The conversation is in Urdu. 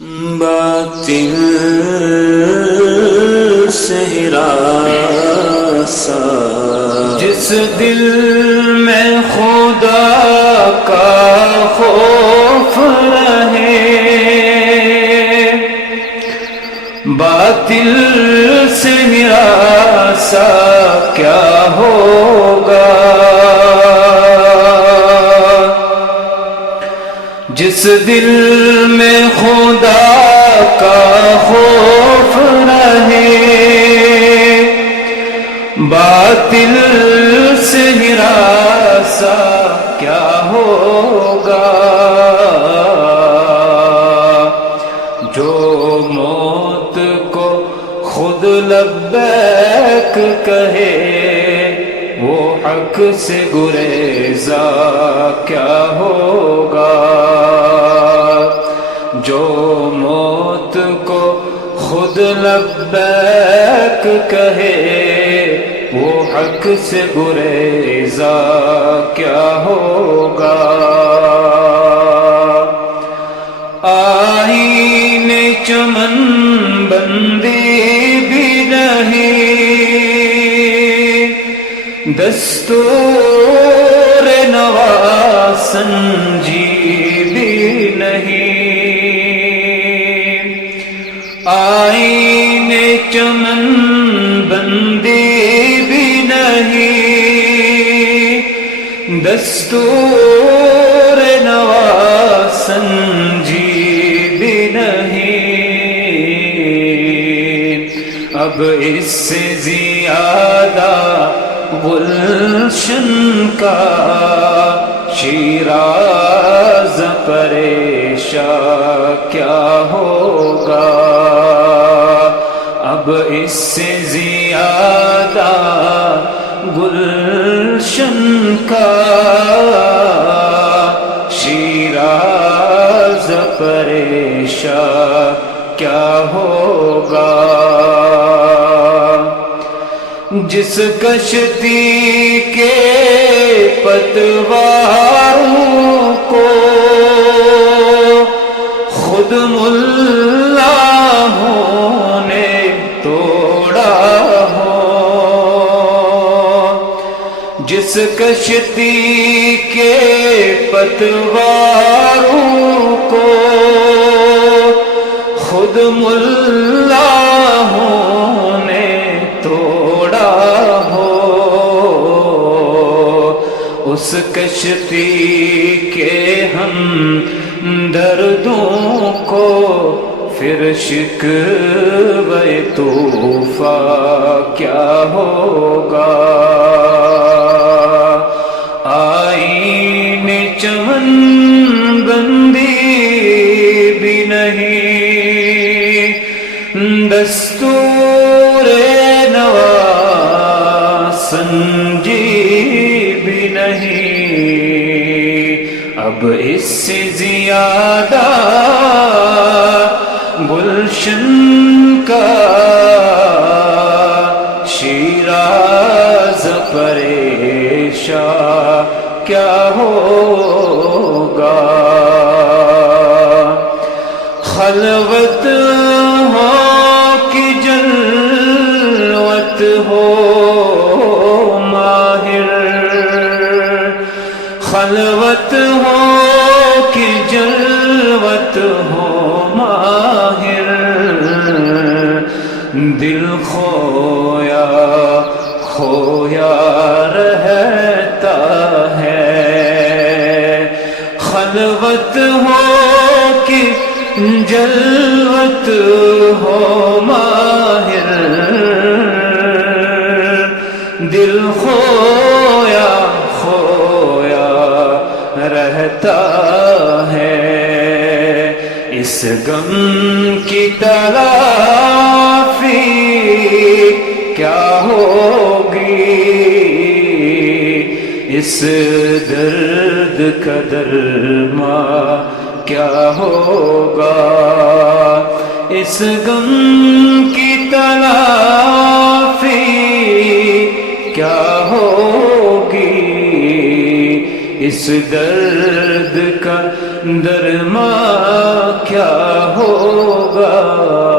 باطل سے ہراساں جس دل میں خدا کا خوف رہے، باطل سے ہراساں کیا ہوگا؟ جس دل میں خدا کا خوف رہے، باطل سے ہراساں کیا ہوگا؟ جو موت کو خود لبیک کہے، وہ حق سے گریزا کیا ہوگا؟ جو موت کو خود لبیک کہے، وہ حق سے گریزا کیا ہوگا؟ آئین چمن بندی بھی نہیں، دستور نواسن جی بھی نہیں، آئین چمن بندی بھی نہیں، دستور نواسن جی بھی نہیں۔ اب اس سے زیادہ گلشن کا شیراز پریشاں کیا ہوگا؟ اب اس سے زیادہ گلشن کا شیراز پریشاں کیا ہوگا؟ جس کشتی کے پتواروں کو خود ملاحوں نے توڑا ہو، جس کشتی کے پتواروں کو خود ملاحوں نے توڑا ہو، اس کشتی کے ہم دردوں کو پھر شکوہ طوفاں کیا ہوگا؟ آئین چمن بندی بھی نہیں، دستور نواسن جی بھی نہیں۔ اب اس سے زیادہ گلشن کا شیراز پریشاں کیا ہوگا؟ خلوت ہو کہ جلوت ہو ماہر، خلوت ہو کہ جلوت ہو ماہر، دل کھویا کھویا رہتا ہے، خلوت ہو کہ جلوت ہو ماہر، دل کھویا کھویا رہتا ہے۔ اس غم کی تلافی کیا ہوگی؟ اس درد کا درمان کیا ہوگا؟ اس غم کی تلافی کیا ہوگی؟ اس درد کا درما کیا ہوگا